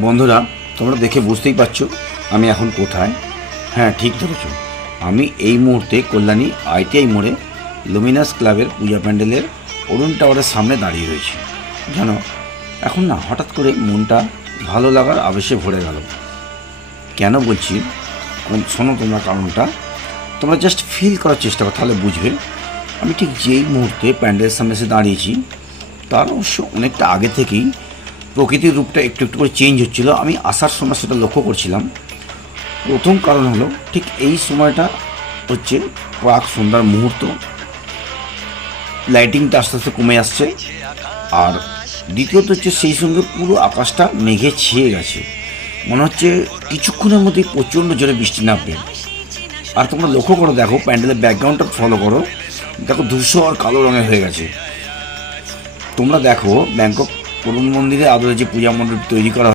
বন্ধুরা, তোমরা দেখে বুঝতেই পারছো আমি এখন কোথায়। হ্যাঁ, ঠিক ধরেছ। আমি এই মুহূর্তে কল্যাণী ITI মোড়ে লুমিনাস ক্লাবের পূজা প্যান্ডেলের অরুণ টাওয়ারের সামনে দাঁড়িয়ে রয়েছি। জানো, এখন না হঠাৎ করে মনটা ভালো লাগার আবেশে ভরে গেল। কেন বলছি শোনো তোমরা কারণটা। তোমরা জাস্ট ফিল করার চেষ্টা করো, তাহলে বুঝবে। আমি ঠিক যেই মুহূর্তে প্যান্ডেলের সামনে এসে দাঁড়িয়েছি তার অবশ্য অনেকটা আগে থেকেই প্রকৃতির রূপটা একটু একটু করে চেঞ্জ হচ্ছিল। আমি আসার সময় সেটা লক্ষ্য করছিলাম। প্রথম কারণ হলো, ঠিক এই সময়টা হচ্ছে প্রাক সন্ধ্যার মুহূর্ত, লাইটিংটা আস্তে আস্তে কমে আসছে। আর দ্বিতীয়ত হচ্ছে সেই সঙ্গে পুরো আকাশটা মেঘে ছেয়ে গেছে। মনে হচ্ছে কিছুক্ষণের মধ্যেই প্রচণ্ড জোরে বৃষ্টি নামবে। আর তোমরা লক্ষ্য করো, দেখো প্যান্ডেলের ব্যাকগ্রাউন্ডটা ফলো করো, দেখো ধূসর আর কালো রঙের হয়ে গেছে। তোমরা দেখো ব্যাংকক করুণ মন্দিরে আদলে যে পূজা মণ্ডপ তৈরি করা